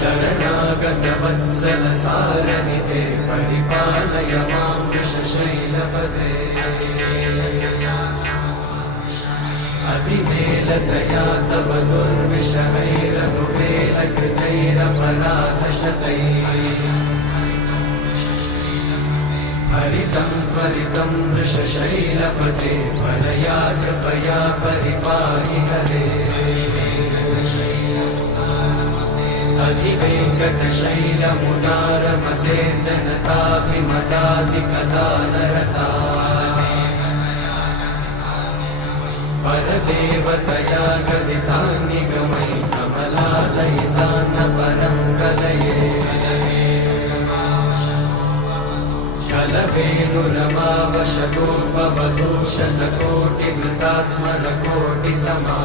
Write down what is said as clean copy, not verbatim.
शरणागतवत्सल सारनिधे परिपालय मां वृषशैलपदे अतिवेलतया तव दुर्विषहैरनुवेलकृतैरपराधशतैः हरितं त्वरितं वृषशैलपते परया कृपया परिपाहि हरे अधिवेङ्कटशैलमुदारमते जनताभिमताधिकदानरता परदेवतया गदितान्निगमै कमलादयितान्न परं कलये कलवेणुरमावशतोपवधूशतकोटिवृतात् स्मरकोटिसमा